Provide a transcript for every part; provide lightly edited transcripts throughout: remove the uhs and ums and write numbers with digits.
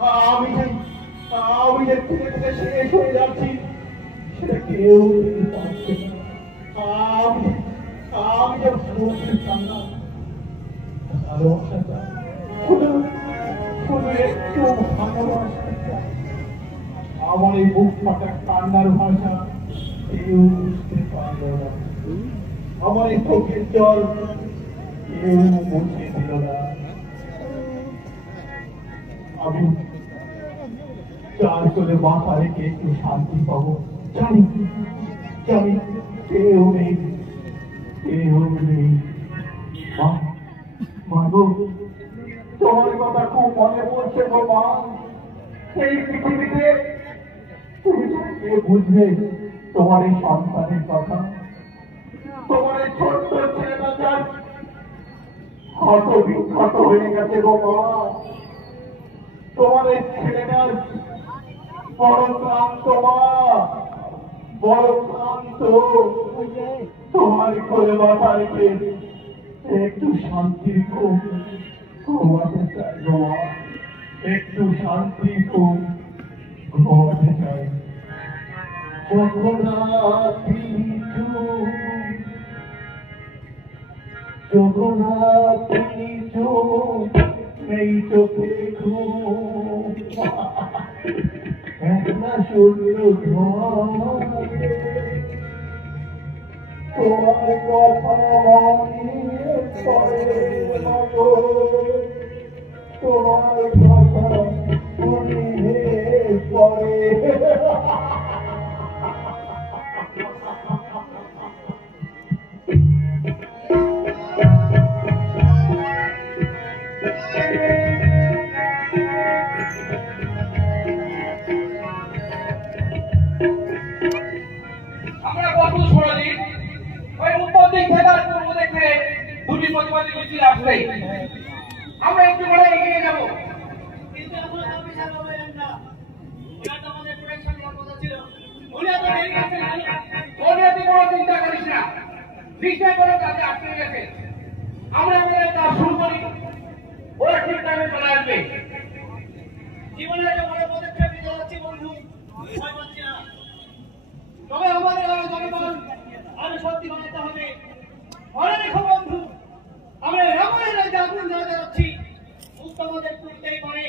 আমি যে আমি যে থেকে থেকে শেষ হয়ে যাচ্ছি সেটা কেউ পাচ্ছে না। আমি আমি যে ভালোবাসতাম না, ভালোবাসাটা শুধু শুধু একটু ভালোবাসতে চাই। আমার এই বুক ফাটা কান্নার ভাষা কেউ বুঝতে পারল না। আমার এই চোখের জল কেউ মুছে দিল না। আমি চার করে মাথা রেখে একটু শান্তি পাবো জানি, জানি কেউ নেই, কেউ নেই। মা, মা গো, তোমার কথা খুব মনে পড়ছে গো মা। এই পৃথিবীতে তুমি কে বুঝবে তোমার এই সন্তানের কথা? তোমার এই ছোট্ট ছেলেটা যার ক্ষত বিক্ষত হয়ে গেছে গো মা। তোমার এই ছেলেটার বড় ক্লান্ত মা, বড় ক্লান্ত। তোমার কোলে মাথা রেখে একটু শান্তির ঘুম ঘুমাতে চাই গো মা, একটু শান্তি ঘুম ঘুমাতে চাই। যখন রাত্রি যখন রাত্রি এই চোখে ঘুম একলা শূন্য ঘরে তোমার কথা মনে পড়ে, তোমার কথা মনে পড়ে। আমরা বন্ধু সরলি ওই উত্তর দিক থেকে আর পূর্ব দিক থেকে দুটি প্রতিবাদী মিছিল আসবে। আমরা একটু করে এগিয়ে যাব, কিন্তু এখন আপনি সারা বলেন না, এটা তো আমাদের প্রোটেকশন দেওয়ার কথা ছিল। উনি এত দেরি করছেন কেন? তোর নিয়ে তুই কোনো চিন্তা করিস না, নিশ্চয় কোনো কাজে আটকে গেছে। আমরা আমাদের কাজ শুরু করি, ওরা ঠিক টাইমে চলে আসবে। জীবনের একটা বড় পদক্ষেপ নিতে যাচ্ছি বন্ধু, ভয় পাচ্ছি না। তবে আমাদের আরো জনগণ আরো শক্তি বানাতে হবে। মনে রেখো বন্ধু, আমরা রামায়ণ রাজ্যে আগুন জ্বালাতে যাচ্ছি, মুক্ত আমাদের তুলতেই পারে।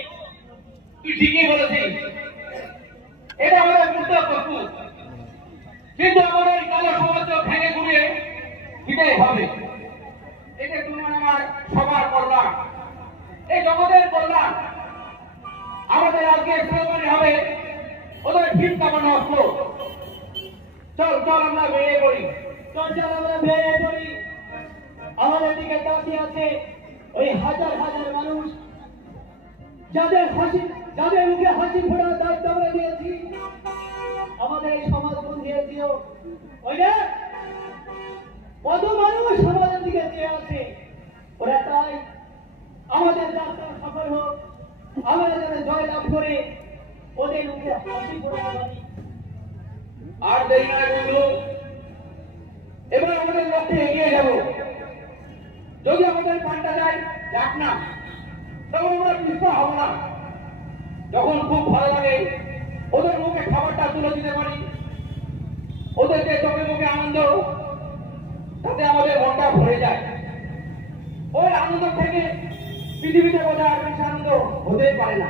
তুই ঠিকই বলেছিস, এটা আমাদের বুঝতে প্রস্তুত, কিন্তু আমাদের এই কালো সমাজ ভেঙে ঘুরে দিতেই হবে। এটা তোমার আমার সবার কল্যাণ, এই জগতের কল্যাণ। আমাদের আজকে স্লোগান হবে ওদের ঠিক কামানো অস্ত্র। চল চল আমরা বেরিয়ে পড়ি। চল চল আমরা বেরিয়ে পড়ি। আমাদের দিকে তাকিয়ে আছে ওই হাজার হাজার মানুষ, যাদের মুখে হাসি ফোটার দায়িত্ব আমরা দিয়েছি। আমাদের এই সমাজ বন্ধিয়ে দিও। ওই যে কত মানুষ সমাজের দিকে চেয়ে আছে, ওরা তাই আমাদের যাত্রা সফল হোক, আমরা যেন জয় লাভ করে ওদের মুখে হাসি ফোটাতে পারি। আর দেরি না বন্ধু, এবার আমাদের লক্ষ্যে এগিয়ে যাব। যদি আমাদের পাল্টা যায় যাক না, তখন আমরা পিছপা হব না। যখন খুব ভালো লাগে ওদের মুখে খাবারটা তুলে দিতে পারি, ওদেরকে চোখে মুখে আনন্দ, তাতে আমাদের মনটা ভরে যায়। ওই আনন্দ থেকে পৃথিবীতে বোধহয় আর বেশি আনন্দ হতেই পারে না।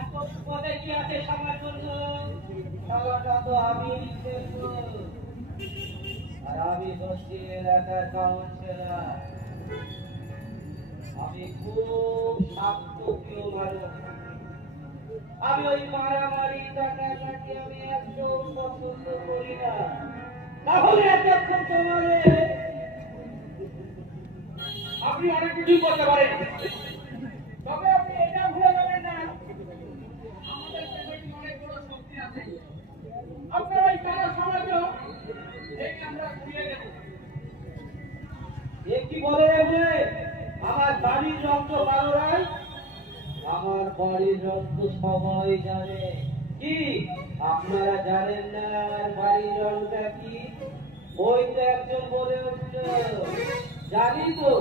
এখন পদে কি আছে সবার জন্য? খেলাটা তো আমি খেলবো, আর আমি বসছি এলাকার কাউন্সিলর। আমি খুব শান্তপ্রিয় মানুষ। আমি ওই মারামারি টাকাটাকে আমি একদম পছন্দ করি না। তাহলে এতক্ষণ তোমারে আপনি অনেক কিছুই করতে পারেন, তবে আপনি এটা ভুলে যাবেন না আমাদের পেছনে অনেক বড় শক্তি আছে। আপনার ওই কালো সমাজও এই আমরা ফিরে দেব। এ কি বলে রে? আমার বাড়ির রক্ত কালোরাই, আমার বাড়ির রক্ত সবাই জানে। কি আপনারা জানেন না আমার বাড়ির রংটা কি? ওই তো একজন বলে উঠল, জানি তো।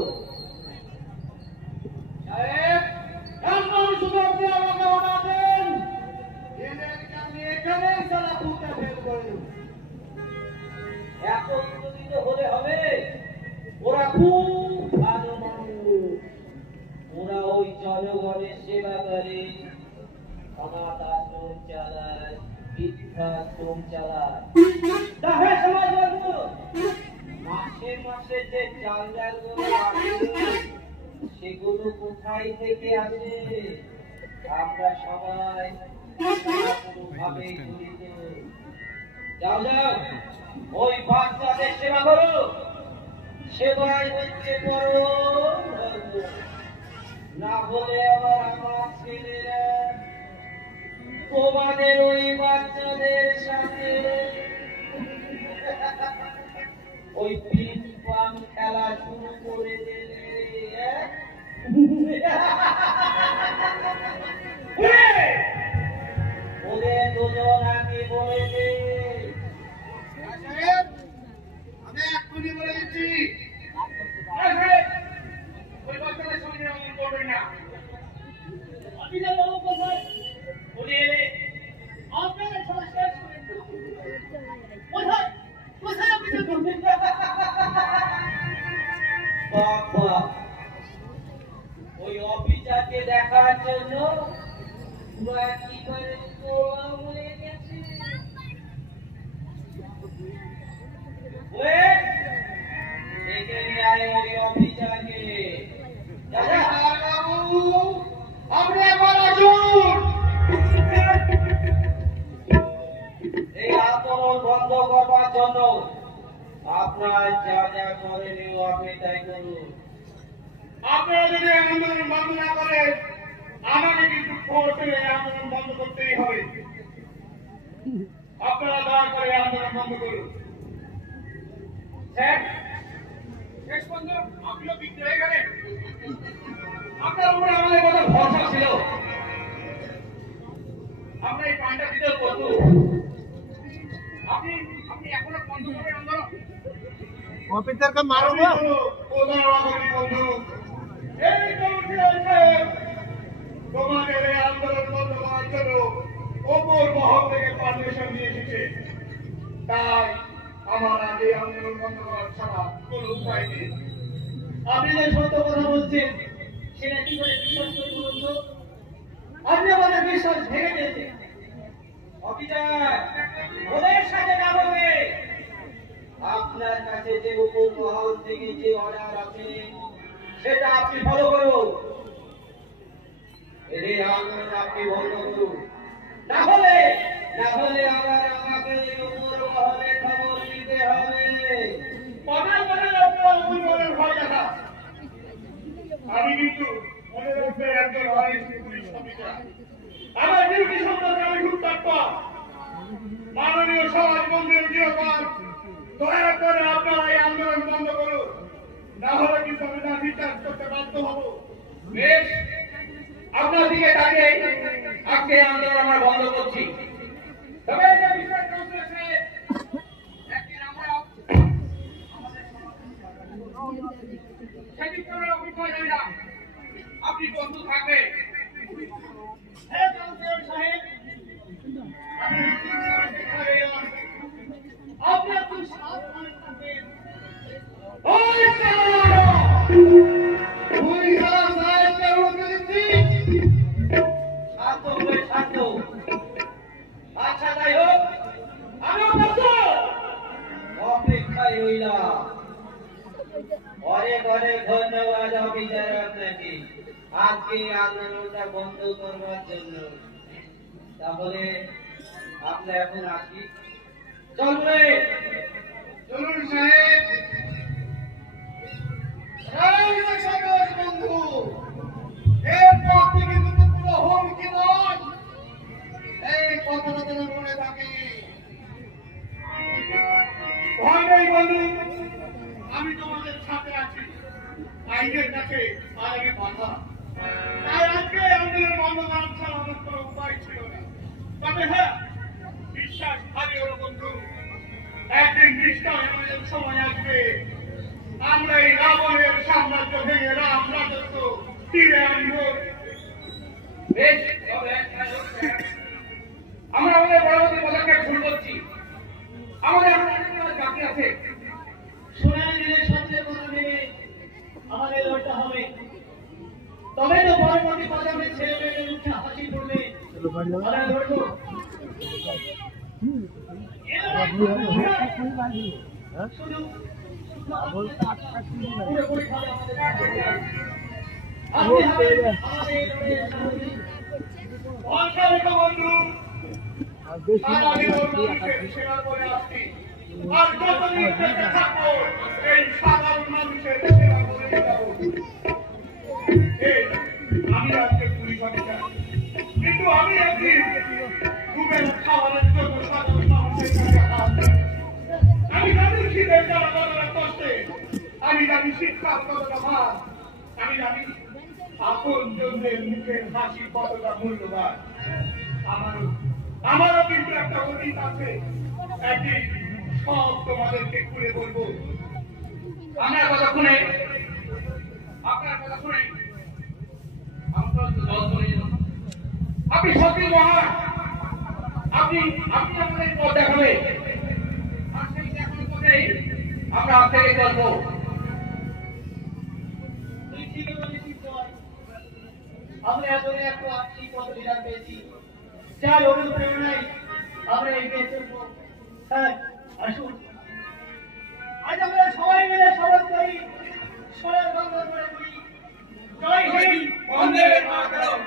খুব ভালো মানুষ, ওরা ওই জনগণের সেবা করে, অনাথ আশ্রম চালায়, বৃদ্ধাশ্রম চালায়। তাহলে সমাজবন্ধু মাসে মাসে যে চাঁদাগুলো আসে সেগুলো কোথায় থেকে আসে? আমরা সবাই ভাবে জড়িত। যাও যাও, ওই বাচ্চাদের সেবা করো, সেবাই হচ্ছে পরম ধর্ম। না হলে আবার আমার ছেলেরা তোমাদের ওই বাচ্চাদের সাথে ওই পিং পং খেলা শুরু করে দিলে ওদের দুজন আগে বলে দে। আমি এক্ষুনি বলে দিচ্ছি, ওই বাচ্চাদের সঙ্গে এমন করবেন না। অফিসার বাবু কোথায়? উনি এলে আপনারা সবাই শেষ করে দিন। কোথায় কোথায় অফিসার করবেন? বাবা, ওই অফিসারকে দেখার জন্য পুরো একেবারে তোলা হয়ে গেছে। ডেকে নিয়ে আয় ওই অফিসারকে। আপনি একবার আসুন। এই আন্দোলন বন্ধ করবার জন্য আপনার যা যা করেন আপনি তাই করুন। আপনারা যদি আন্দোলন বন্ধ না করেন, আমাকে কিন্তু কোর্টে আন্দোলন বন্ধ করতেই হবে। আপনারা দয়া করে আন্দোলন বন্ধ করুন। স্যার, শেষ পর্যন্ত আপনিও বিক্রি হয়ে গেলেন। আপনার উপরে আমাদের কত ভরসা ছিল, আমরা এই পানটা দিতেও করবো। আপনি আপনি এখনো বন্ধ করবেন আন্দোলন? অফিসারকে মারো না। বন্ধু, এই তোমাদের এই আন্দোলন বন্ধ করার জন্য ওপর মহল থেকে পারমিশন নিয়ে এসেছে। তাই আমার আগে আন্দোলন বন্ধ করার ছাড়া কোনো উপায় নেই। আপনি যে সত্য কথা বলছেন সেটা কি করে বিশ্বাস করে বলুন তো? আপনি আমাদের বিশ্বাস ভেঙে দিয়েছেন। অফিসার, ওদের সাথে না বলবে। আপনার কাছে যে উপর মহল থেকে যে অর্ডার আছে সেটা আপনি ফলো করুন। এদের আন্দোলন আপনি বন্ধ করুন। না হলে আবার আমাকে উপর মহলে খবর দিতে হবে। কথায় কথায় আপনারা অভিযোগের ভয় দেখা। আমি কিন্তু মনে রাখবে একজন পুলিশ অফিসার। আমার ডিউটি সম্পর্কে আমি খুব তৎপর। মাননীয় সমাজবন্ধের চিরকাল দয়া করে আপনারা এই আন্দোলন বন্ধ করুন, না হলে কিন্তু আমি না বিচার করতে বাধ্য হব। বেশ, আপনার দিকে তাকিয়ে আজকে আন্দোলন আমরা বন্ধ করছি। তবে এটা বিশ্বাস করতে একদিন আমরা সেদিক করে অভিজ্ঞতা যাই না। আপনি বন্ধু থাকবে। হ্যাঁ কাউন্সিলর সাহেব, আপনি একটু সাবধানে থাকবেন। ওই চালানো তুই সারা সাহেবকে রুখে দিচ্ছি। শান্ত হয়ে শান্ত। আচ্ছা তাই হোক, আমিও অপেক্ষায় রইলাম। অনেক অনেক ধন্যবাদ অফিসার আপনাকে আজকে আন্দোলনটা বন্ধ করবার জন্য। তাহলে আমরা এখন আসি। চলবে চলুন সাহেব। বন্ধু, এরপর থেকে কিন্তু পুরো হুমকি নয়, এই কথাটা যেন মনে থাকে। ভয় নেই বন্ধু, আমি তোমাদের সাথে আছি। আইনের কাছে আগে বাধা, তাই আজকে আন্দোলন বন্ধ করার ছাড়া আমার কোনো উপায় ছিল না। তবে হ্যাঁ, বিশ্বাস ভারী হলো বন্ধু, একদিন নিশ্চয় আমাদের সময় আসবে, আমরা এই রাবণের সাম্রাজ্য ভেঙে রাম রাজত্ব ফিরে আনব। বেশ, আমরা আমাদের পরবর্তী পদক্ষেপ শুরু করছি। আমাদের বাকি আছে। সোনালী দিনের সবচেয়ে কথা ভেবে করতে হবে, তবে তো পরবর্তী প্রজন্মে ছেলে মেয়েদের মুখে হাসি ফুটবে। আমরা ধরবো শুধু পুরোপুরি ভাবে অসংখ্য বন্ধু আর আমি মানুষের সেবা করে আসছি, আর যতদিন বেঁচে থাকবো এই সাধারণ মানুষের সেবা করে যাবো। আমি আজকে পুলিশ অফিসার, কিন্তু আমি একদিন দুবেলা খাবারের জন্য সাধারণ মানুষের কাছে হাত দিই। আমি জানি শীতের জ্বালা কতটা কষ্টে, আমি জানি শিক্ষার কতটা ভার, আমি জানি আপন জনের মুখের হাসি কতটা মূল্যবান। আমারও কিন্তু একটা অতীত আছে, একদিন সব তোমাদেরকে খুলে বলবো। আমার কথা শুনে, আপনার কথা শুনে আপনি সত্যি মহান, আপনি আমাদের পথ দেখাবে, আর সেই দেখানোর পথেই আমরা আজ থেকে চলবো। আমরা এতদিন একটা আর্থিক পথ লিডার পেয়েছি, যার অনুপ্রেরণায় আমরা এগিয়ে চলবো। স্যার আসুন, আজ আমরা সবাই মিলে শপথ করি, সোনার গঙ্গা করে করি, জয় হিন্দ, বন্দে মাতরম।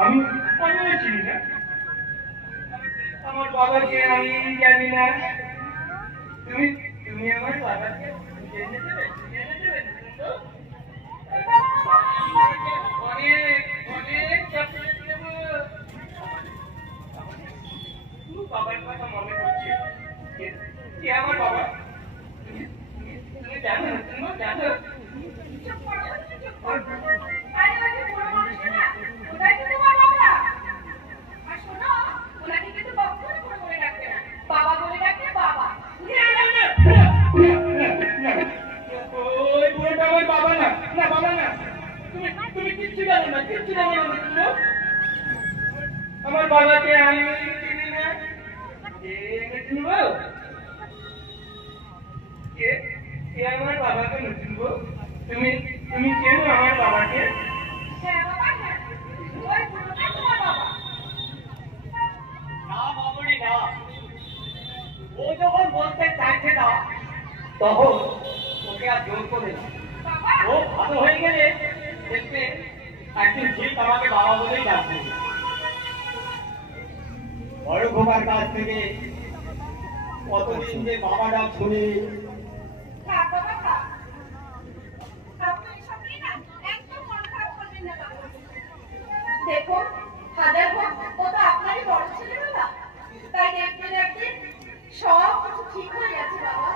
আমি চিনি না, আমার বাবাকে আমি জানি না, তুমি আমার বাবাকে জেনে দেবে, অনেক অনেক বাবার কথা মনে করছে। কে আমার বাবা? তুমি জানো? তুমি জানো? আমার বাবাকে আমি চিনি না, কে আমার বাবাকে চিনবো? তুমি চেনো আমার বাবাকে? না বাবুরি না, ও যখন বলতে চাইছে না তখন ওকে আর জোর করে না। ও ভালো হয়ে গেলে দেখবে একদিন ঠিক আমাকে বাবা বলেই ডাকবে। বড় খোকার কাছ থেকে কতদিন যে বাবা ডাক শুনি। দেখুন হাজার হোক ও তো আপনারই বড় ছেলে বাবা, তাই দেখতে দেখতে সব কিছু ঠিক হয়ে গেছে বাবা।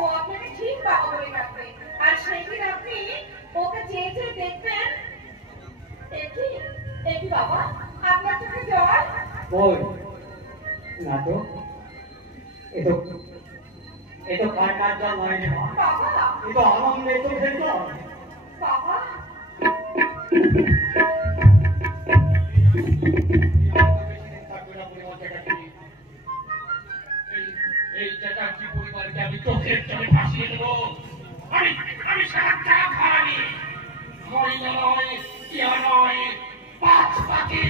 ও আপনাকে ঠিক বাবা বলে ডাকবে, আর সেই দিন আপনি ওকে চেয়ে চেয়ে দেখবেন। একই বাবা, আপনার চোখে জল? ওই না তো, এ তো কার জল নয় রে মা, বাবা এ তো আনন্দের চোখের জল। বাবা এই চ্যাটার্জি পরিবারকে আমি চোখের জলে ভাসিয়ে দেবো। আমি সারাটা খাওয়ানি, মরিনা নয়, ইয়া নয়, পাঁচ পাখি।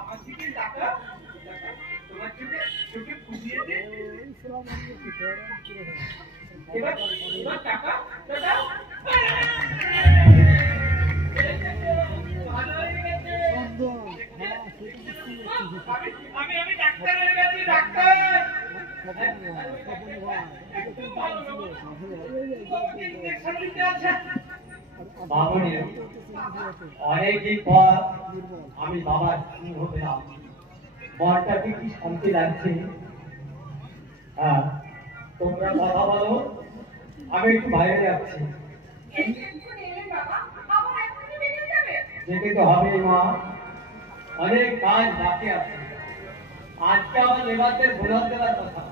আমার দিকে টাকা তোমার চোখে চোখে ফুটিয়ে দে এবার এবার টাকা টাকা আমি ডাক্তারের কাছে ডাক্তার বাবুনি অনেকদিন পর আমি বাবার সিংহ পেলাম মনটাকে কি শান্তি লাগছে। হ্যাঁ তোমরা কথা বলো, আমি একটু বাইরে যাচ্ছি। যেতে তো হবেই মা, অনেক কাজ বাকি আছে। আজকে আমার লেবারদের বোনাস দেওয়ার কথা,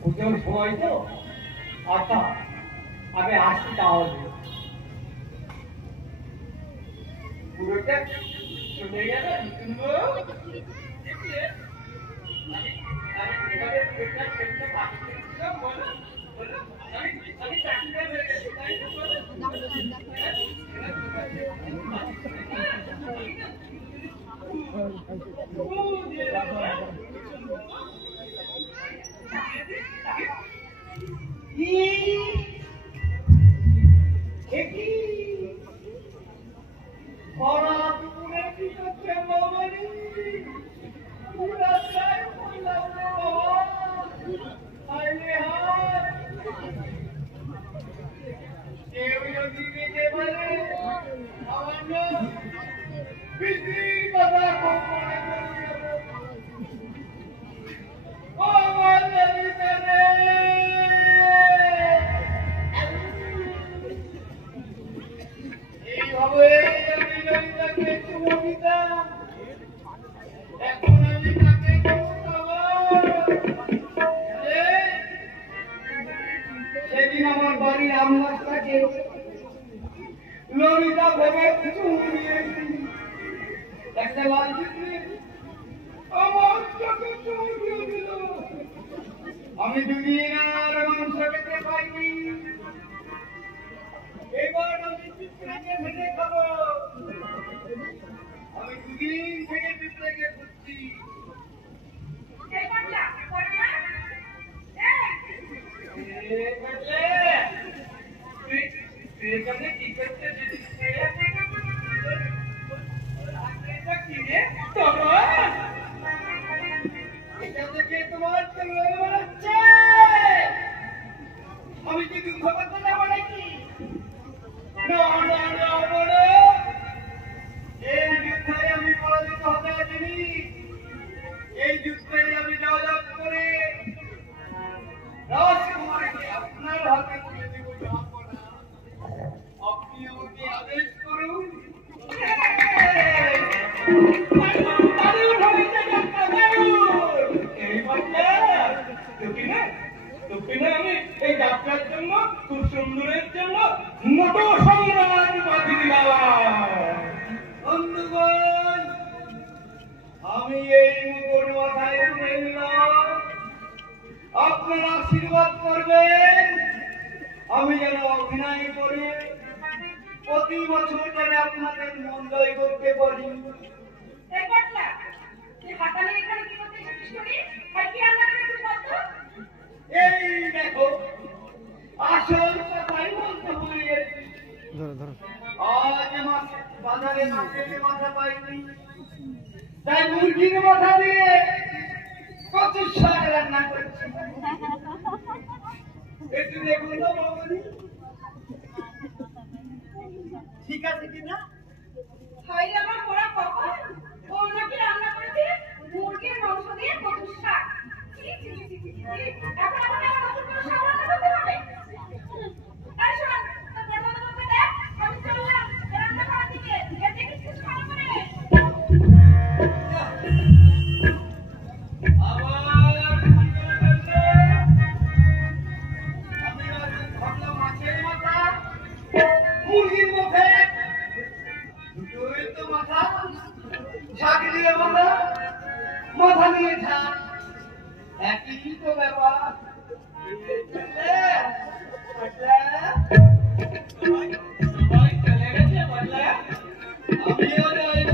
পুজোর সময় তো। আচ্ছা আমি আসছি তাহলে। পুরোটা শুনে গেল শুনবো আমি চাকরিটা হয়ে গেছি তাই তো সেদিন আমার বাড়ির আমগাছটাকে ললিতা ভেবে চুমড়িয়েছি। একটা লাল চিত্রে আমার চোখে চুমড়িয়ে দিল। আমি দুদিন আর মাংস খেতে পাইনি, এবার আমি পিঁপড়েকে ভেজে খাবো। আমি দুদিন থেকে পিঁপড়েকে খুঁজছি। আমি কি দুঃখ করতে যাবো নাকি? এই যুদ্ধে আমি পরাজিত হতে চিনি। এই যুদ্ধে আমি জয়লাভ করে রাজকুমারীকে আপনার হাতে তুলে দেব। আপনি আমাকে আদেশ করুন। আমি এই যাত্রার জন্য খুব সুন্দরের জন্য মোটো সম্রাট বাঁধি দিলাম। বন্ধুগণ, আমি এই মুকুট মাথায় তুলে নিলাম। আপনারা আশীর্বাদ করবেন আমি যেন অভিনয় করে প্রতি বছর যেন আপনাদের মন জয় করতে পারি। এই দেখো আসল কথাই বলতে ভুলে গেছি। আজ বাজারে মাছের মাথা পাইনি, তাই মুরগির মাথা দিয়ে কচুর শাক রান্না করছি। একটু দেখুন তো বাবুনি, ঠিক আছে কিনা? আমার পড়া কখন ও নাকি রান্না করেছে মুরগির মাংস দিয়ে কচুর শাক। এখন আমাকে আমার নতুন করে শাক রান্না করতে হবে। আরে শোন, তোর বড় বড় দেখ, আমি চললাম রান্না করার দিকে। এর থেকে কিছু খাওয়া করে মুরগির মুখে দুটোই তো মাথা, শাক দিয়ে মাথা, মাথা নিয়ে ঝাঁক, একই তো ব্যাপার। সবাই চলে গেছে বললে আমিও যাইব।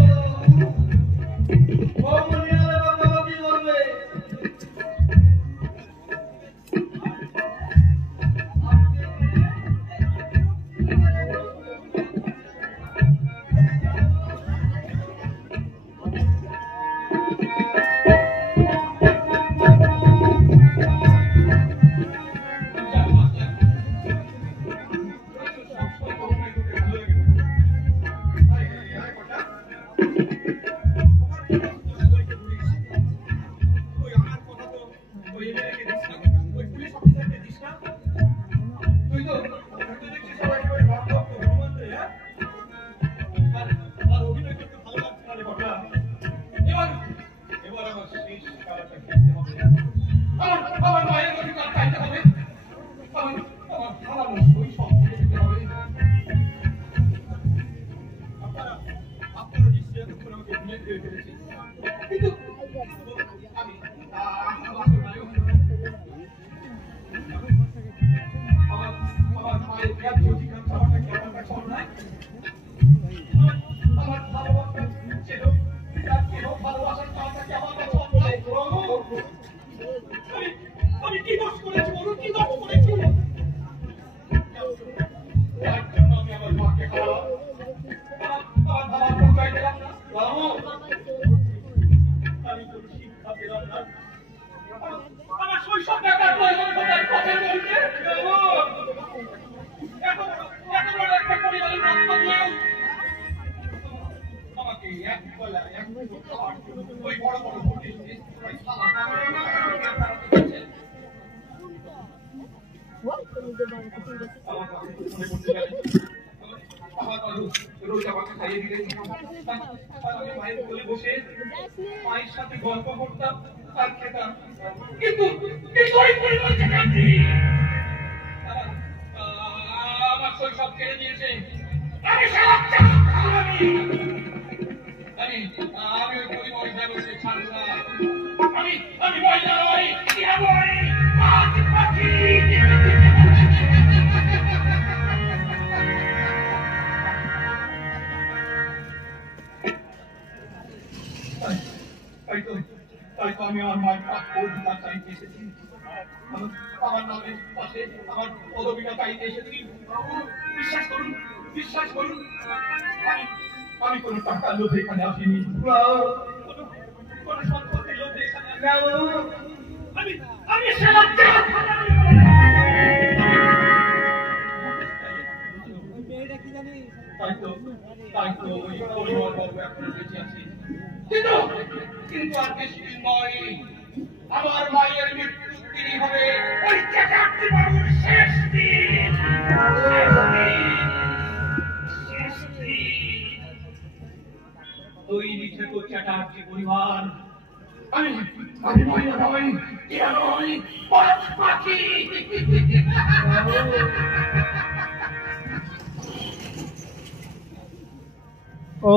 ও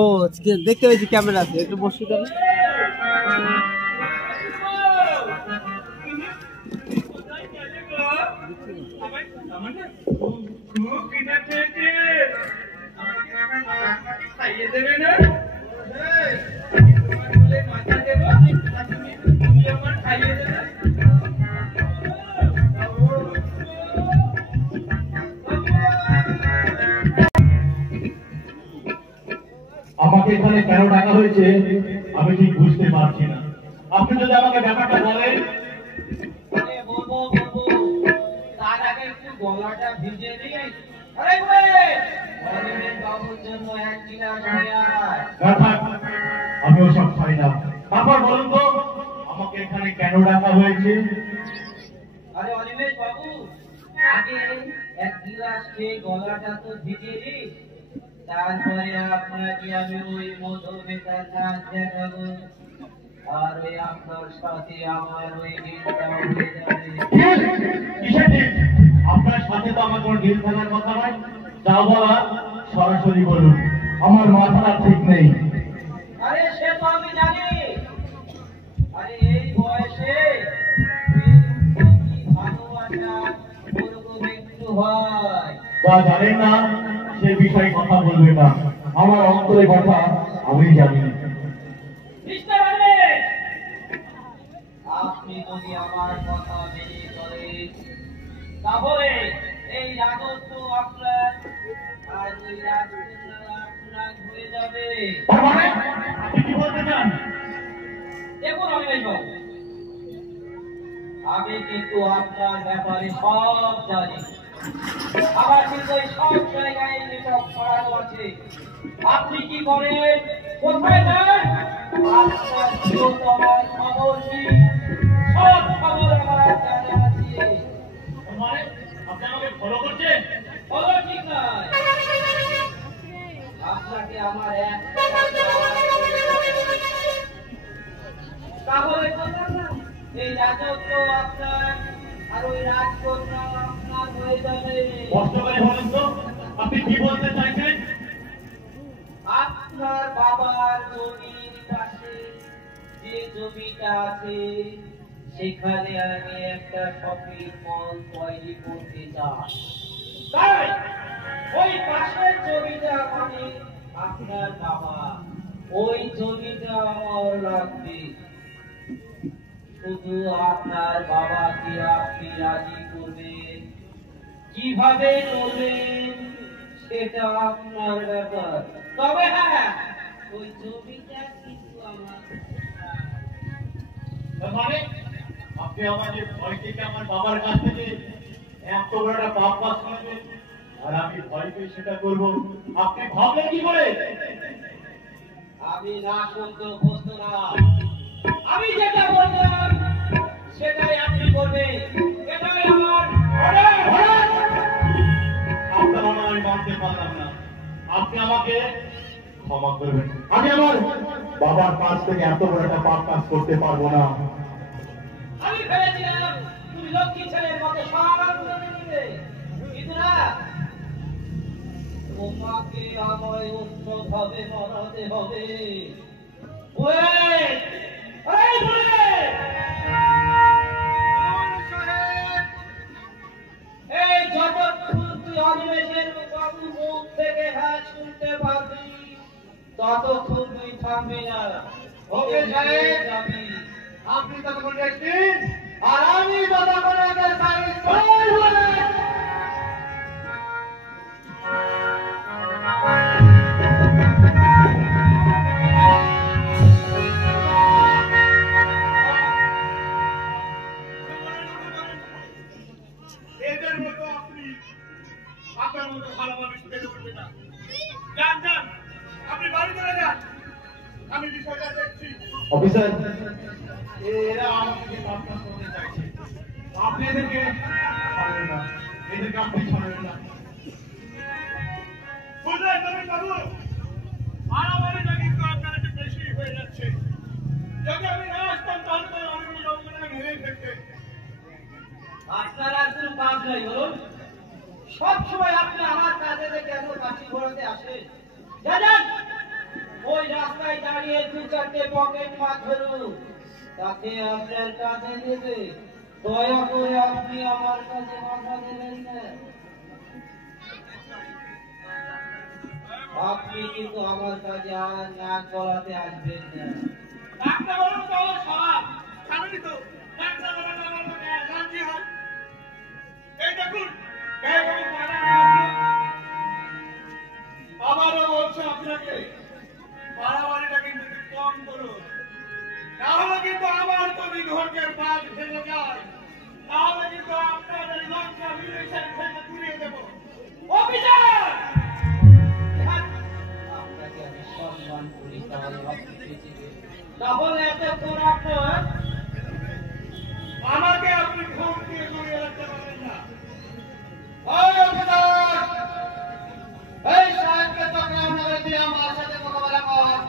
দেখতে পেয়েছি ক্যামেরা আছে, একটু বসে যাবে। আমাকে এখানে কেন ডাকা হয়েছে আমি ঠিক বুঝতে পারছি না। আপনি যদি আমাকে ব্যাপারটা বলেন। তার আগে একটু গলাটা ভিজে নিয়ে আমি ওসব খাই না। তারপর বলুন তো আমাকে এখানে কেন ডাকা হয়েছে? আরে অনিমেষ বাবু, আগে এক গিলাস খেয়ে গলাটা তো ভিজিয়ে দিই, তারপরে আপনাকে আমি ওই মধুমিতার নাচ দেখাবো, আর ওই আপনার সাথে আমার ওই দিনটা হয়ে যাবে। আপনার সাথে তো আমার কোনো ডিল থাকার কথা নয়। যাও বাবা, সরাসরি বলুন, আমার মাথা ঠিক নেই। আরে সে তো আমি জানি। আরে এই বয়সে ভালোবাসা ওরকম একটু হয়। তা জানেন না, সে বিষয়ে কথা বলবে না। আমার অন্তরের কথা আমি জানি। আপনি যদি আমার কথা মেনে চলেন তাহলে এই রাজত্ব আপনার আর ওই রাজকন্যা আপনার হয়ে যাবে। কি বলতে চান? আমি কিন্তু আপনার ব্যাপারে সব জানি। আমার কিন্তু এই সব জায়গায় যেসব ছড়ানো আছে, আপনি কি করেন, কোথায় যান, আপনার প্রিয়তমার খবর কি, সব খবর আমার জানা আছে। মানে আপনি আমাকে ফলো করছেন? ফলো ঠিক নয়, আপনাকে আমার তাহলে বললাম না, এই রাজত্ব আপনার আর ওই রাজকন্যা আপনার হয়ে যাবে। কষ্ট করে বলেন তো, আপনি কি বলতে চাইছেন? আপনার বাবার জমির পাশে যে জমিটা আছে, সেখানে আমি একটা শপিং মল তৈরি করতে চাই। তাই ওই পাশের জমিটা মানে আপনার বাবা, ওই জমিটা আমার লাগবে। শুধু আপনার বাবাকে আপনি রাজি করবেন, কিভাবে করবেন সেটা আপনার ব্যাপার। তবে হ্যাঁ, ওই জমিটা কিন্তু আমার। মানে আপনি আমাকে ভয় থেকে আমার বাবার কাছ থেকে এত বড় একটা পাপ কাজ করবেন, আর আমি ভয় পেয়ে সেটা করব, আপনি ভাবলেন কি করে? আমি না শুনতে অভ্যস্ত না, আমি যেটা বললাম সেটাই আপনি করবেন, এটাই আমার অর্ডার। আপনার আমার আমি মানতে পারলাম না, আপনি আমাকে ক্ষমা করবেন। আমি আমার বাবার কাছ থেকে এত বড় একটা পাপ কাজ করতে পারবো না। আমি ভেবেছিলাম তুমি লক্ষ্মী ছেলের মতো সব করে দিবে, কিন্তু না, তোমাকে আমায় অস্ত্রভাবে মরাতে হবে। এই যতক্ষণ তুই অনিমেষের বাবু মুখ থেকে হ্যাঁ শুনতে পারবি, ততক্ষণ তুই থামবি না। ওকে সাহেব, যাবি। আপনি ততক্ষণ দেখছেন আর আমি ততক্ষণ আগে সার্ভিস এদের মতো আপনি আপনার মতো ভালো মানুষ পেতে পারবে না। যান যান, আপনি বাড়ি চলে যান, আমি বিষয়টা দেখছি। অফিসার, এরা আমাকে পাপকাজ করতে চাইছে, আপনি এদেরকে ছাড়বেন না, এদেরকে আপনি ছাড়বেন না। বুঝলেন নবীন বাবু, মারামারিটা কিন্তু আপনার একটু বেশি হয়ে যাচ্ছে। যদি আমি না আসতাম তাহলে তো অনেক লোকজনে মেরে ফেলতে। আপনার আর কোনো কাজ নাই বলুন, সবসময় আপনি আমার কাজে কেন কাছি ঘোরাতে আসেন? যান, ওই রাস্তায় দাঁড়িয়ে দু চারটে পকেট মাছ ধরুন, তাকে আপনার কাজে দেবে। দয়া করে আপনি আমার কাছে মাথা দেবেন না। আপনি কিন্তু আমার কাজে আর নাক গলাতে আসবেন না। ডাক্তার বলুন তো আমার স্বভাব, জানেনই তো, ডাক্তার বলুন আমার রাজি হয়। এই দেখুন, আবারও বলছে আপনাকে মারামারিটা কিন্তু একটু কম করুন, তাহলে কিন্তু আমার তুমি ঘরকের বাদ ভেঙে যায়, তাহলে কিন্তু আপনার এই লঙ্কা মিলিশন থেকে তুলিয়ে দেবো। অফিসার, আপনাকে আমি সম্মান করি, তাহলে আপনি বেঁচে গেলেন। তাহলে এতক্ষণ আপনার আমাকে আপনি ঘুম দিয়ে ঘুরিয়ে রাখতে পারবেন না। এই সাহেবকে চক্রান্ত করে দিয়ে আমার সাথে মোকাবেলা কর।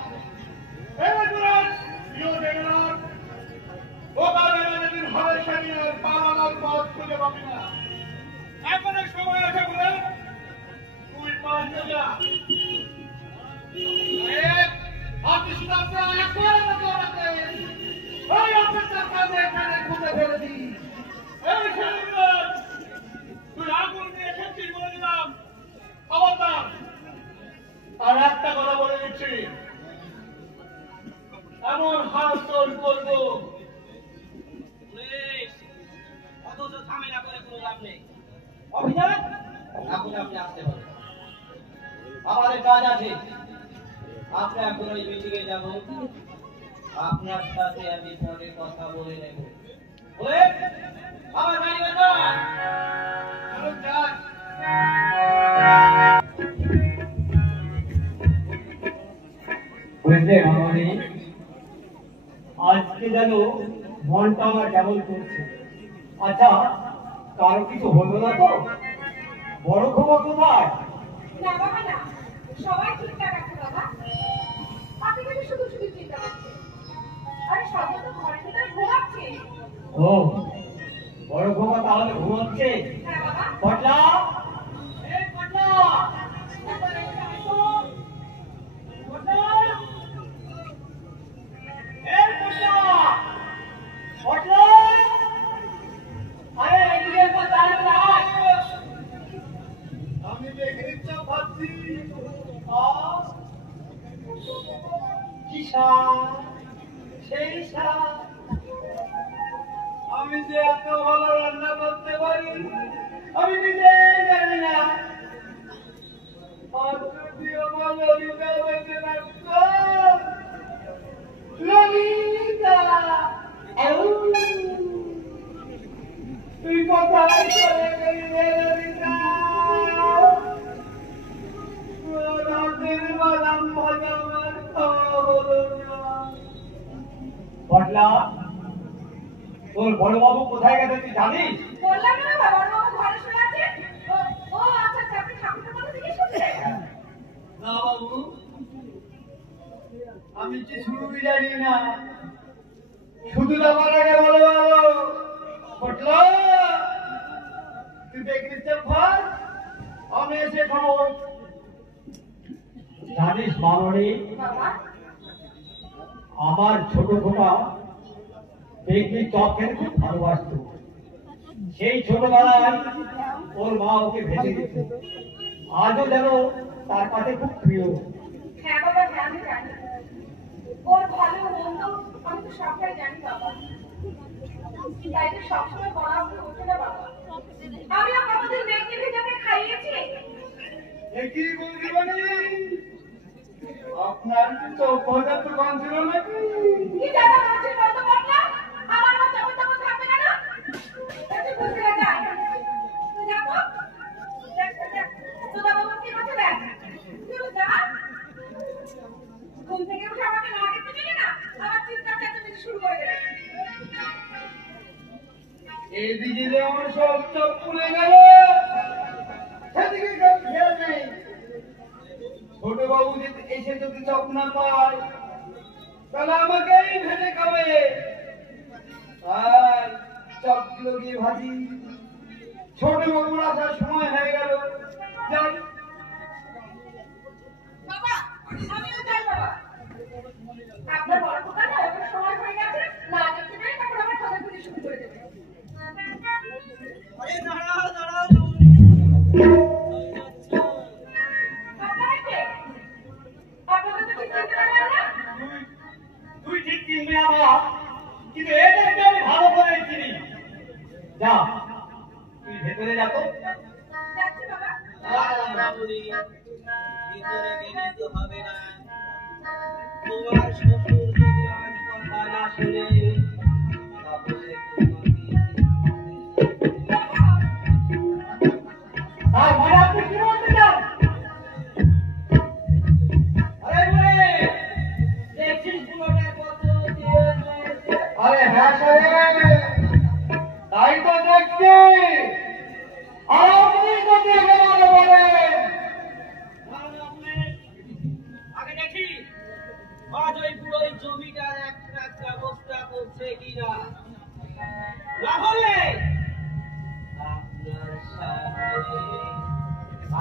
এখনো সময় আছে বলে তুই পাঁচ যা। আপনি শুধু আপনার একবার মতো রাখেন, ওই অফিসার কাজে এখানে খুঁজে ফেলে দিই। এই ছেলেগুলো, তুই আগুন দিয়ে খেলছিস বলে দিলাম, খবরদার। আর একটা কথা বলে দিচ্ছি, এমন হাত তোর করবো, অথচ ঝামেলা করে কোনো লাভ নেই। অফিসার, এখন আপনি আসতে পারেন, আমাদের কাজ আছে। আপনি এখন ওই মিটিংয়ে যাব, আপনার সাথে আমি পরে কথা বলে নেব। বলে আমার গাড়ি বাজা চলুন যান। বুঝলে মামনি, আজকে যেন মনটা আমার কেমন করছে। আচ্ছা, কারো কিছু হলো না তো? বড় খবর কোথায়? না বাবা না, সবাই ঠিকঠাক আছে বাবা। আপনি কিন্তু শুধু শুধু চিন্তা করছেন। আরে সবাই তো ঘরের ভিতরে ঘুমাচ্ছে। ও, বড় খবর তাহলে ঘুমাচ্ছে? হ্যাঁ বাবা। পটলা, এই পটলা, পটলা, এই পটলা, পটলা, আরে এদিকে একবার দাঁড়িয়ে আয়। আমি দেখে চোখ ভাবছি কি সেই আমি যে এত ভালো রান্না করতে পারি আমি নিজেই জানি না। আর যদি আমার ললিতা বেঁচে থাকতো, ললিতা তুই কোথায় চলে গেলি রে ললিতা? রাতের বাদাম ভাজা আমার খাওয়া হলো না। পটলা, তোর বড়বাবু কোথায় গেছে তুই জানিস? বললাম না বাবা, বড় ঘরে শুয়ে আছে। ও আচ্ছা আচ্ছা, আপনি ঠাকুরের কথা জিজ্ঞেস করছেন? না বাবু, আমি কি শুরুই জানি না। শুধু যাবার আগে বলে বলো পটলা, তুই দেখবি ভাই আমি এসে খবর। জানিস মামনি, বাবা আমার ছোট খোকা দেখবি চপ খেতে খুব ভালোবাসত। সেই ছোটবেলায় ওর মা ওকে ভেজে দিত, আজও যেন তার কাছে খুব প্রিয়। হ্যাঁ বাবা, হ্যাঁ আমি জানি। ওর ভালো মন্দ আমি তো সবটাই জানি বাবা। তাই তো সবসময় বলা হচ্ছে না বাবা। আমি আমাদের মেয়েকে ভেজাকে খাইয়েছি। একই বলছি মানে আপনার কি চোখ ভাজার দোকান ছিল নাকি? কি জানা হচ্ছে বলতে পারলাম? আমার মা চাপা চাপা থাকবে না না? একটু বুঝতে যায়। তুই যাবো? তো বাবা কি বলছে দেখ? তুই যা। ঘুম থেকে উঠে আমাকে না দেখতে পেলে না, আমার চিৎকার চেঁচামেচি শুরু করে দেবে। এই দিদিরে আমার সব চোখ পুড়ে গেল। সেদিকে খেয়াল নেই। ছোট বাবু যদি এসে যদি চোখ না পায় তাহলে আমাকেই ভেজে খাবে। আর চপগুলো গিয়ে ভাজি। ছোট বাবুর আসার সময় হয়ে গেল। যাই। বাবা, আমিও যাই বাবা। আপনার বড় খোকা না ওর সময় হয়ে গেছে, না দেখতে পেলে তখন আমার খোঁজাখুঁজি শুরু করে দেবে। আরে দাঁড়াও দাঁড়াও। আপনারা কে? আপনাদের তো ঠিক চিনতে পারলাম না। তুই ঠিক চিনবি আমার, কিন্তু এদেরকে আমি ভালো করে চিনি। যা, তুই ভেতরে যা তো। যাচ্ছি বাবা। ভিতরে গেলে তো হবে না। তোমার শ্বশুর যদি আজ কথা না শুনে তাহলে আপনি কি বলতে চান? আরে হ্যাঁ সাহেব, তাই তো দেখছি। আর আপনি তো দেখে ভালো বলেন। আগে দেখি আজ ওই পুরো জমিটার একটা ব্যবস্থা করছে কিনা, না হলে আপনার সামনে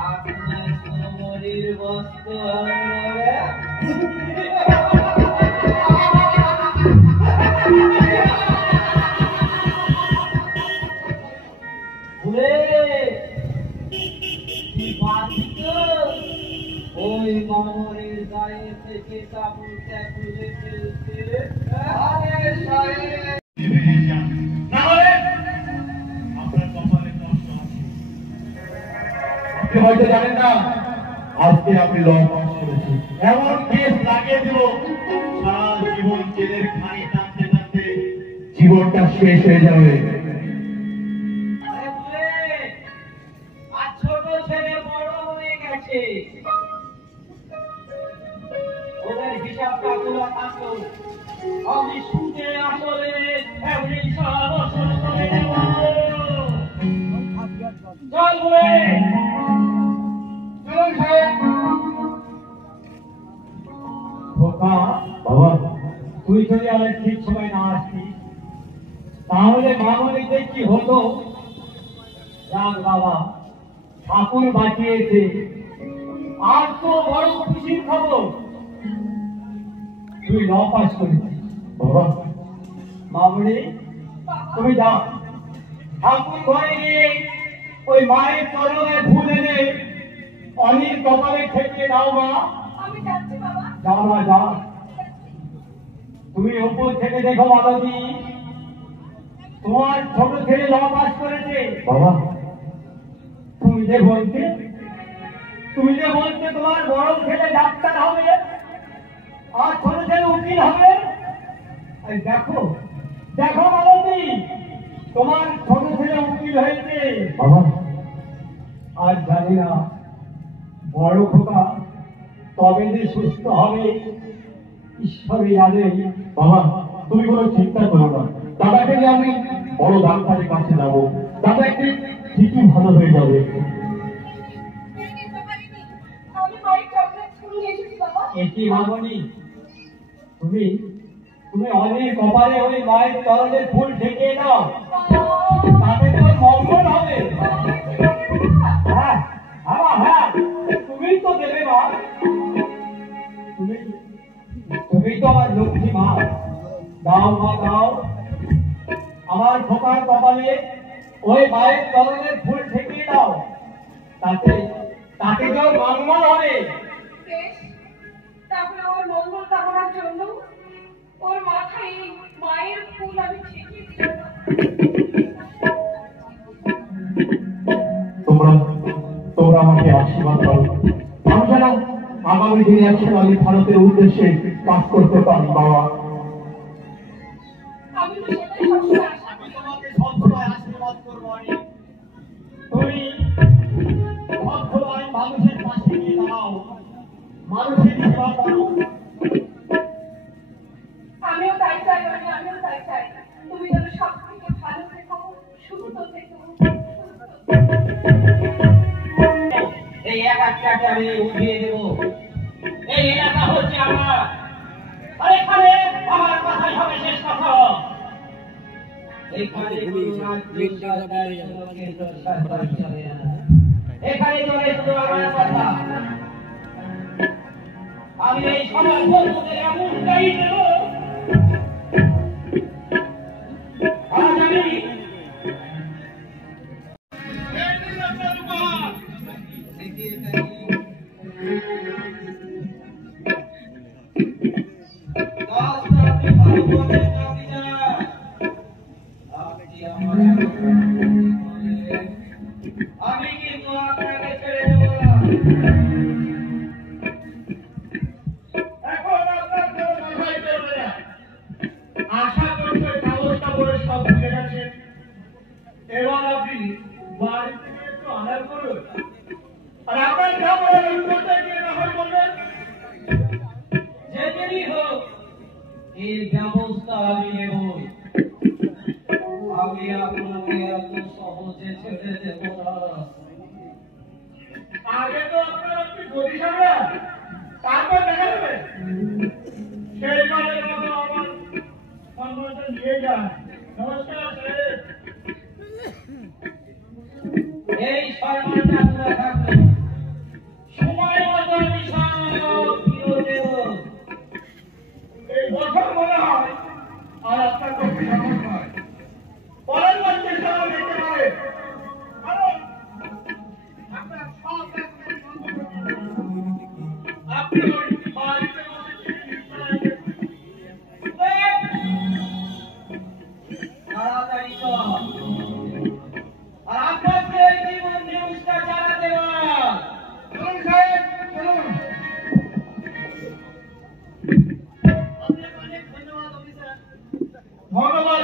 আপনার কোমরের বস্ত্র ওই কোমরের গায়ে থেকে কাপড়টা খুলে ফেলতে আপনার কপালে কষ্ট আছে। আপনি হয়তো জানেন না, আজকে আপনি ল পাস করেছেন। এমন কেস লাগিয়ে দিল, সারা জীবন জেলের খানি টানতে টানতে জীবনটা শেষ হয়ে যাবে। আর ছোট ছেলে বড় হয়ে গেছে, ওদের হিসাবটা তোলা থাকতো, আমি সুদে আসলে এমনি সাবধান করে দেব। চল বলে চলুন সাহেব। খোকা বাবা, তুই যদি আমার ঠিক সময় না আসতিস তাহলে মামনিতে কি হতো? যাক বাবা, ঠাকুর বাঁচিয়েছে, আর তো বড় খুশির খবর, তুই ল পাস করেছিস। বাবা, মামনি তুমি যাও, ঠাকুর ঘরে গিয়ে ওই মায়ের চরণে ফুল এনে অনির কপালে ঠেকিয়ে দাও মা। আমি যাচ্ছি বাবা। যাও মা যাও। তুমি উপর থেকে দেখো মালতী, তোমার ছোট ছেলে ল পাস করেছে। বাবা, তুমি যে বলতে তোমার বড় ছেলে ডাক্তার হবে আর ছোট ছেলে উকিল হবে। এই দেখো দেখো মালতী, তোমার ছোট ছেলে উকিল হয়েছে। বাবা, আর জানি না বড় খোকা তবে যে সুস্থ হবে ঈশ্বরই জানে। বাবা, তুমি কোনো চিন্তা করো না। দাদাকে নিয়ে আমি বড় ডাক্তারের কাছে যাবো। দাদা একদিন ঠিকই ভালো হয়ে যাবে। আমি মায়ের চকলেট নিয়ে এসেছি বাবা। এটি মামনি, তুমি অনেক কপালে ওই মায়ের চরণে ফুল ঠেকিয়ে দাও, তাতে তোর মঙ্গল হবে। হ্যাঁ হ্যাঁ, তুমি তো দেবে মা, তুমি তো আমার লক্ষ্মী মা। দাও মা দাও, আমার খোকার কপালে ওই মায়ের চরণে ফুল ঠেকিয়ে দাও, তাতে তোর মঙ্গল হবে। বেশ, তারপরে আমার মঙ্গল কামনার জন্য ওর মাথায় এই মায়ের ফুল আমি ঠেকিয়ে দিলাম। তোমরা আমাকে আশীর্বাদ করো। আমি যেন আগামী দিনে একসময় আমি ভারতের উদ্দেশ্যে কাজ করতে পারি। বাবা, আমি তো সেটাই সবসময় আশা আমি করি। তোমাকে সবসময় আশীর্বাদ করবো। তুমি সবসময় মানুষের পাশে গিয়ে দাঁড়াও, মানুষের সেবা করো। আমিও তাই চাই, আমিও তাই চাই। তুমি যেন সব থেকে ভালো থেকো, সুস্থ থেকো। এই এলাকাটাকে আমি উঠিয়ে দেবো। এই এলাকা হচ্ছে আমার, আর এখানে আমার কথাই হবে শেষ কথা। এখানে এখানে চলে শুধু আমার কথা। আমি এই সমাজ বন্ধুদের এমনটাই দেব। আজ আমি আমি কিন্তু আপনাকে ছেড়ে দেব না। এখন আপনার কোনো কথাই চলবে না। আশা করছি কাগজটা বলে সব বুঝে গেছেন। এবার আপনি বাড়ি থেকে একটু আড়াল করুন, আর আপনার গ্রামের উত্তরটা গিয়ে না হয় বলবেন। যেদিনই হোক এর ব্যবস্থা আমি নেব। আমি আপনাকে এত সহজে ছেড়ে দেব না। আগে তো আপনার আপনি গদি সামলা, তারপর দেখা যাবে। সেই কালের মতো আমার সম্মানটা নিয়ে যান। নমস্কার স্যার। এই সম্মানটা তোরা থাকবে, সময় মতো আমি সব ফিরে দেব। এই বছর মনে হয় আর আপনার পক্ষে সম্ভব নয়। পরের বছর সব দেখতে পাবে, কারণ আপনার সব আপনি ওই বাড়িতে বসে তাড়াতাড়ি চল। আর আপনাকে এই জীবন নিউজটা জানাতে পার। চলুন সাহেব, চলুন। অনেক অনেক ধন্যবাদ অফিসার। ধন্যবাদ।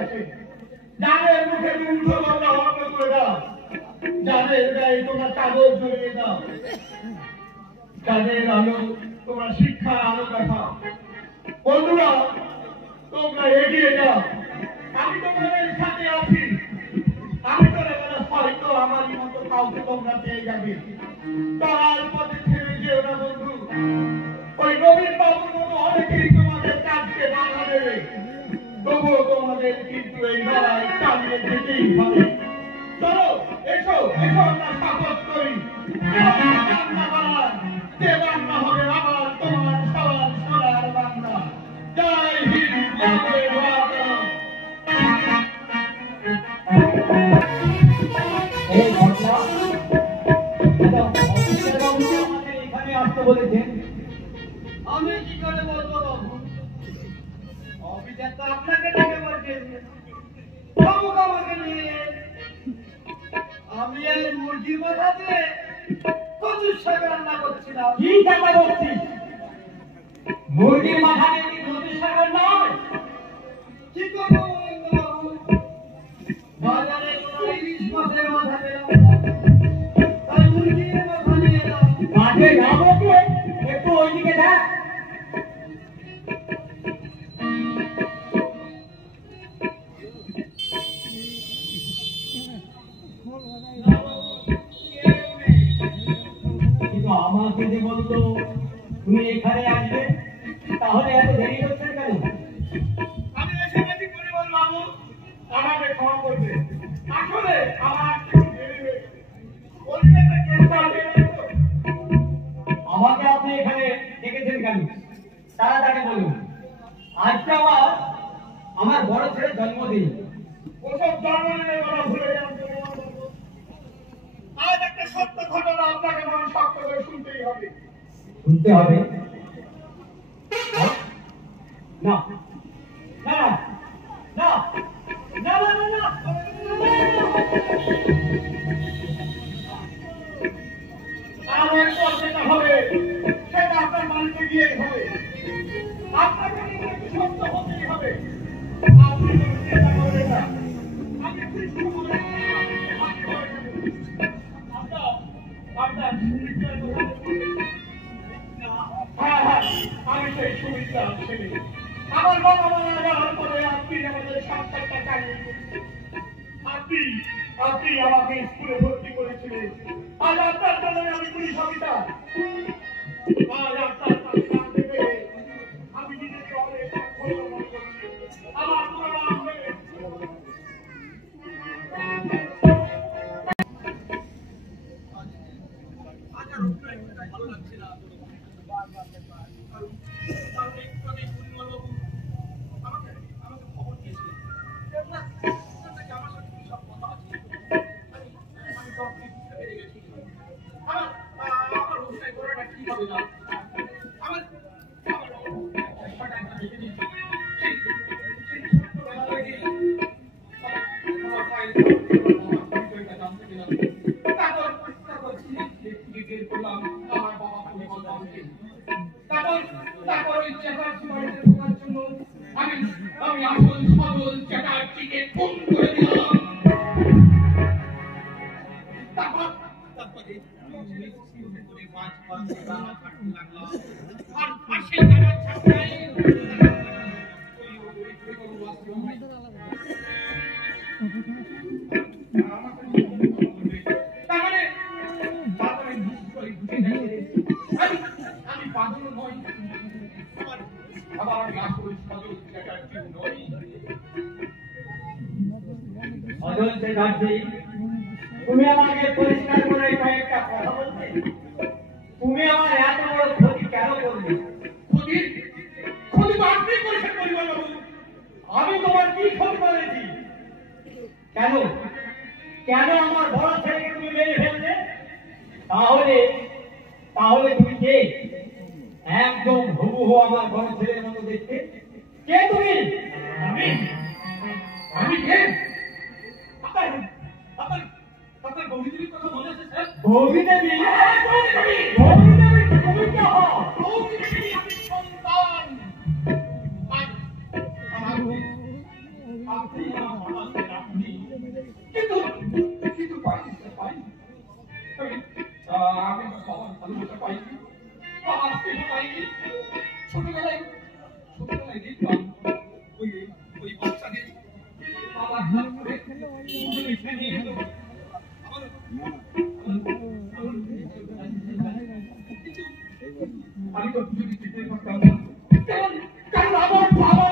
আছে, যাদের মুখে উঠো তোমরা বন্ধ করে দাও, যাদের গায়ে তোমরা চাদর জড়িয়ে দাও, যাদের আলো তোমরা শিক্ষার আলো দেখাও। বন্ধুরা, তোমরা এগিয়ে যাও, আমি তোমাদের সাথে আছি। আমি চলে গেলে হয়তো আমারই মতো কাউকে তোমরা পেয়ে যাবে। তার পথে ছেড়ে যেও না বন্ধু। ওই নবীন বাবুর মতো অনেকেই তোমাদের কাজকে বাধা দেবে, তবুও তোমাদের কিন্তু এই লড়াই চালিয়ে যেতেই হবে। চলো, এসো এসো, আমরা সাপোর্ট করি। বাংলা করার যে বাংলা হবে আবার তোমার সবার সোনার বাংলা। জয় হিন্দ, জয় ভারত। এই ঘটনা অফিসার বাবু আমাকে এখানে আসতে বলেছেন। আমি কি করে বলবো বাবু? অফিসার তো আপনাকে ডেকে বলছেন, বাবু আমাকে নিয়ে আমি এই মুরগির মাথা দিয়ে কচুর শাক রান্না করছিলাম। কি কথা বলছিস? মুরগির মাথা দিয়ে কি কচুর শাক রান্না হয়? কি করবো বাবু? বাজারে ইলিশ মাছের মাথা পেলাম, তাই মুরগির মাথা নিয়ে এলাম। মাঠে যাবো কি? একটু ওইদিকে দেখ। কিন্তু আমাকে যে বলতো তুমি এখানে আসবে, তাহলে এত দেরি করছেন কেন? আমি এসে গেছি পরিমল বাবু, আমাকে ক্ষমা করবে। আসলে আমার একটু দেরি হয়ে গেছে। পরিবেশে কেউ পারবে না তো। আমাকে আপনি এখানে ডেকেছেন কেন? তাড়াতাড়ি বলুন। আজকে আমার বড় ছেলের জন্মদিন। ওসব জন্মদিনের কথা ভুলে যান পরিমল বাবু। আজ একটা সত্য ঘটনা আপনাকে মনে শক্ত করে শুনতেই হবে। শুনতে হবে? না না না না না না না। আমার পর যেটা হবে সেটা আপনার বাড়িতে গিয়েই হবে। আপনাকে একটু সত্য হতেই হবে। আপনি কোনো চিন্তা করবেন না, আমি ঠিক সময়ে হাজির হয়ে যাব। আপনার সুমিত্রার কথা বলবেন? হ্যাঁ হ্যাঁ, আমি সেই সুমিত্রার ছেলে। আমার বাবা মারা যাওয়ার পরে আপনি আমাদের সংসারটা চালিয়ে গেছেন। আপনি আমাকে স্কুলে ভর্তি করেছিলেন। আজ আপনার জন্য আমি পুলিশ অফিসার। আজ আপনার কাছে জানতে পেরে আমি নিজেকে অনেক সাক্ষর মনে করছি। আমার প্রণাম হয়ে ভালো লাগছে না। আমাকে খবর দিয়েছিলেন আমার সাথে সব কথা আছে। আমি সব কিছু পেরে গেছি। আমার অভিনয় করাটা ঠিক হবে না। আমার চেষ্টাটা একটা দেখে নিচ্ছি। সেই ছোট্টবেলা থেকে আমার পায়ের পরিচয়টা জানতে পেলাম। তারপর বের করলাম আমার বাবা পরিমল বাবুকে। তারপর ওই চ্যাটার্জি বাড়িতে ঢোকার জন্য আমি আসল সদল চ্যাটার্জিকে ফোন করে দিলাম। তারপরে আর পাশে যারা ছাত্রাই আমি পাগল নই, আবার আমি আসল সদল চ্যাটার্জি নই। অজল চ্যাটার্জি, তুমি আমাকে পরিষ্কার করে কয়েকটা কথা বলতে? তুমি আমার এত বড় ক্ষতি কেন করলে? ক্ষতি তো আপনি করেছেন পরিমল বাবু। আমি তোমার কি ক্ষতি করেছি? কেন কেন আমার বড় ছেলেকে তুমি মেরে ফেললে? তাহলে তুমি কে? একদম হুবহু আমার বড় ছেলের মতো দেখতে। কে তুমি? আমি কে? আপনার গৌরীদেবীর কথা মনে আছে স্যার? গৌরীদেবী? তুমি কে হও? গৌরীদেবী আমি সন্তান। আপনি ছোটবেলায় দেখতাম ওই ওই বাচ্চাদের বাবার হাত ধরে নিয়ে যেত। আমি তো যদি চিনতে পারতাম না, কারণ আমার বাবা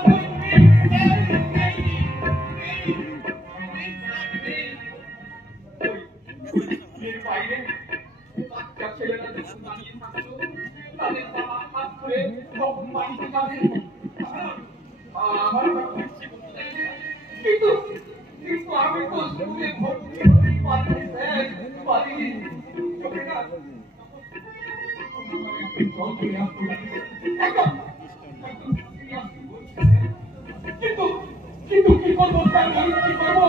বাইরে বাচ্চা ছেলেরা যখন দাঁড়িয়ে থাকতো, তাদের বাবা হাত ধরে কখন বাড়িতে যাবে আমার কিন্তু কিন্তু আমি তো স্কুলে ভর্তি হতেই পারিনি স্যার, পারিনি। চোখে না জল চলে আসতো, একদম কিন্তু কিন্তু কি করবো স্যার, আমি কি করবো?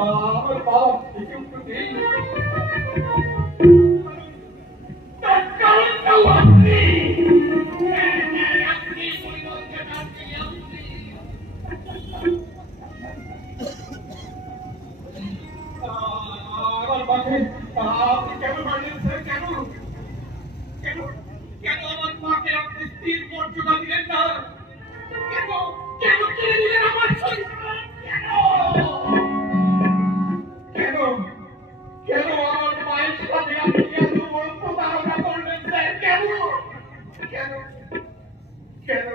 আমার বাবা থেকে উঠতে নেই, তার কারণটাও আপনি আমার পাশে আপনি কেন পারলেন স্যার? কেন কেন কেন আমার মাকে আপনি স্থির মর্যাদা দিলেন না? কেন কেন কেড়ে দিলেন আমার সংসার? কেন কেন আমার মায়ের সাথে আপনি এত বড় প্রতারণা করলেন স্যার? কেন কেন কেন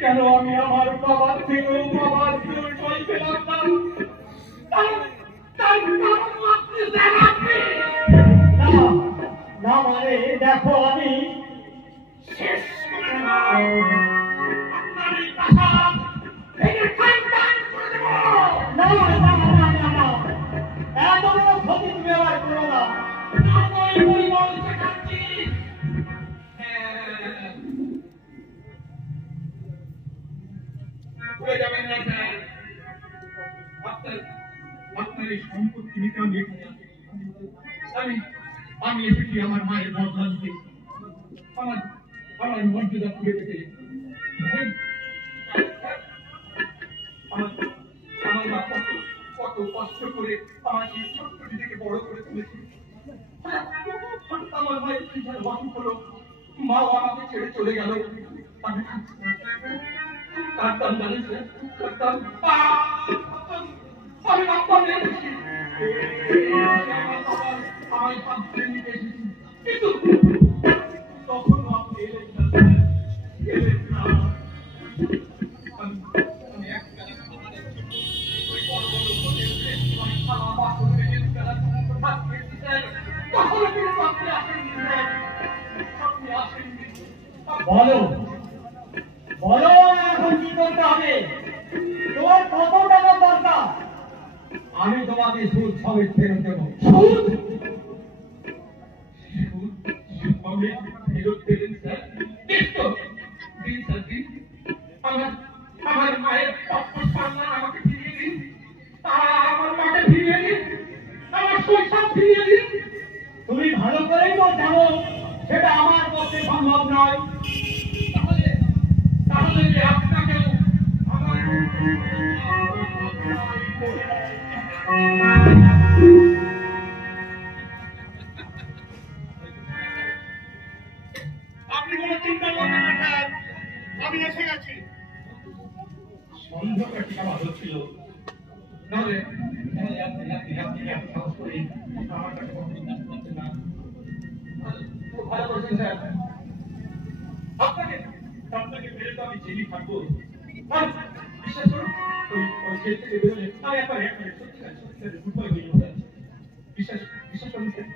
কেন আমি আমার বাবার থেকেও বাবার পরিচয় পেলাম না? না মানে দেখো, আমি শেষ করে দেব, আপনার এই প্রাসাদ ভেঙে খানদান করে দেব। না না না না না, এত বড় ক্ষতি তুমি আবার করো না। নয় পরিমল চ্যাটার্জি, ভুলে যাবেন না স্যার, আপনার এই সম্পত্তি নিতে আমি এখানে আসিনি। আমি এসেছি আমার মায়ের বদলা নিতে, আমার মর্যাদা ফিরে পেতে। আমার মা কত কষ্ট করে আমাকে ছোট্ট থেকে বড় করে তুলেছে। আমার মায়ের কি যেন অসুখ হলো, মাও আমাকে ছেড়ে চলে গেল। আমি কাঁদতাম, জানিস কাঁদতাম, আমি রাখতাম আমার সাথে নিতে এসেছি, কিন্তু তখন আপনি এলেন না, এলেন না। আমি একবেলা খাবারের জন্য ওই বড় বড় হোটেলে আমি খাওয়া বাসন থেকে একবেলা ভাত খেয়েছি স্যার, তখনও কিন্তু আপনি আসেননি স্যার, আপনি আসেননি। বলো বলো, এখন কি করতে হবে? তোমার কত টাকা দরকার? আমি তোমাকে সুদ সমেত ফেরত দেবো। সুদ সমেত ফেরত দেবেন স্যার? বেশ তো, দিন স্যার দিন। আমার মায়ের প্রাপ্য সম্মান আমাকে ফিরিয়ে দিন, আমার মাকে ফিরিয়ে দিন, আমার শৈশব ফিরিয়ে দিন। তুমি ভালো করেই তো জানো সেটা আমার পক্ষে সম্ভব নয়। তাহলে যে আপনাকেও আমার আপনি কোনো চিন্তা করবেন না স্যার, আমি এসে গেছি। সন্দেহটা কি আমার হচ্ছিল, নাহলে আপনি এত সাহস করে আমার কাছে কখনো কাজ করছেন না। খুব ভালো করেছেন স্যার, আপনাকে পেলে তো আমি জেলি থাকবো। বিশ্বাস করুন, ওই জেল থেকে বেরোলে আমি একবারে সত্যি গুড বাই হয়ে যাবো। বিশ্বাস করুন স্যার।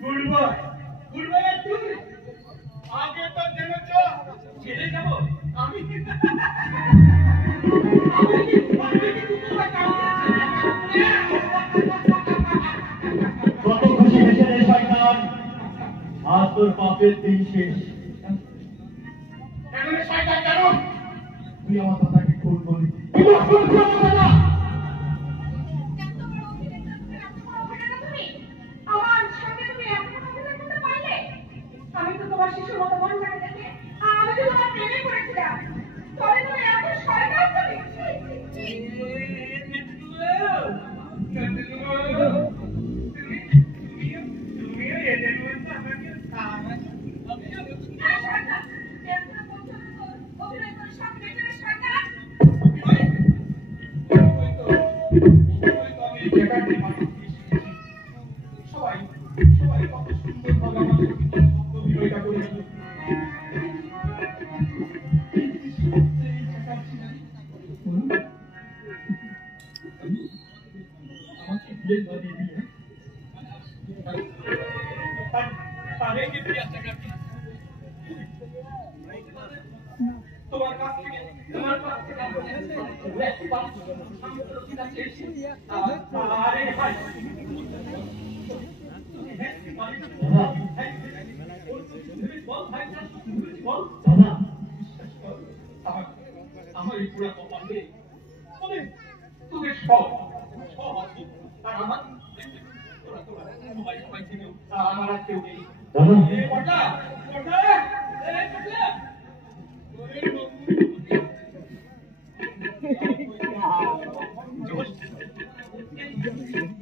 গুড বাই তুই আগে তো জেনেছ জেলে যাবো আমি। কত খুশি হয়েছে রে শয়তান, আজ তোর পাপের দিন শেষ। কেন রে শয়তান, কেন? তুই আমার কথাকে খুন বলি। আমার সাথে তুমি এত কথা বলতে পারলে? আমি তো তোমার শিশুর মতো মন করে দেখে আমি তো তোমার প্রেমে পড়েছিলাম, তবে তুমি এত শয়তান তুমি। তুমি এদের মধ্যে আমাকে তোমার কাছ থেকে আরে ভাই আমার এই পুরা কপালে তোদের সব আছে আর আমার সবাই ছিল আমার আর কেউ নেই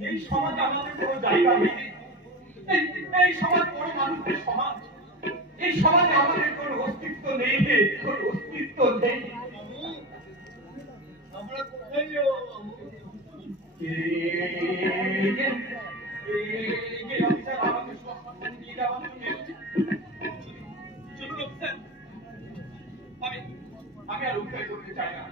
এই সমাজ আমাদের কোনো জায়গা নেই এই সমাজ বড় মানুষের সমাজ এই সমাজে আমাদের কোনো অস্তিত্ব নেই কোনো অস্তিত্ব নেই আমরা কোথায় যাবো আমি আর উপায় করতে চাই না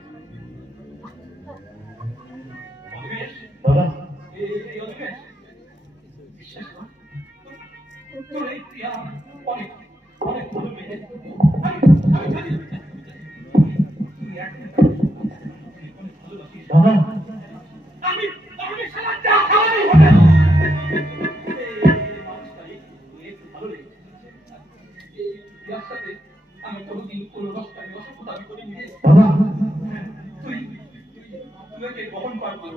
বিশ্বাস কর তোর এই ক্রিয়া অনেক অনেক ভালো মেয়ে আমি জানি আমি আমি সারা যা খাওয়াই হবে ভালো লেগেছে এই ক্রিয়ার সাথে আমি কোনোদিন কোনো রস্তানি অসভ্যতা আমি করিনি তুই তুই বহন পারবি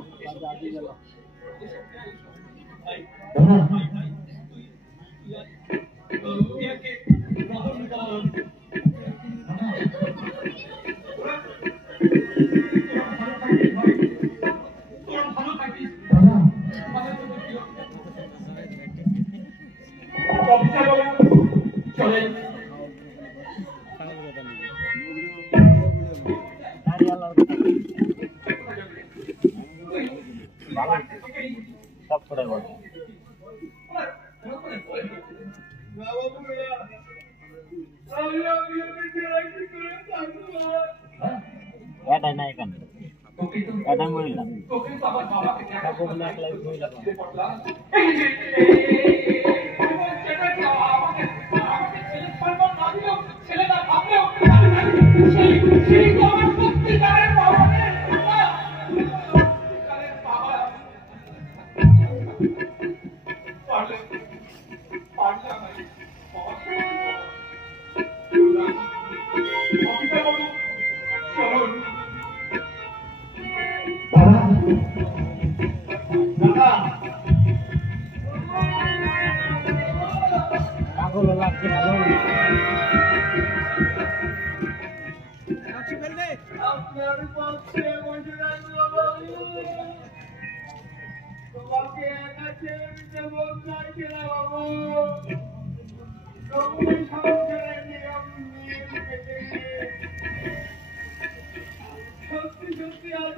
সত্যি সত্যি আজ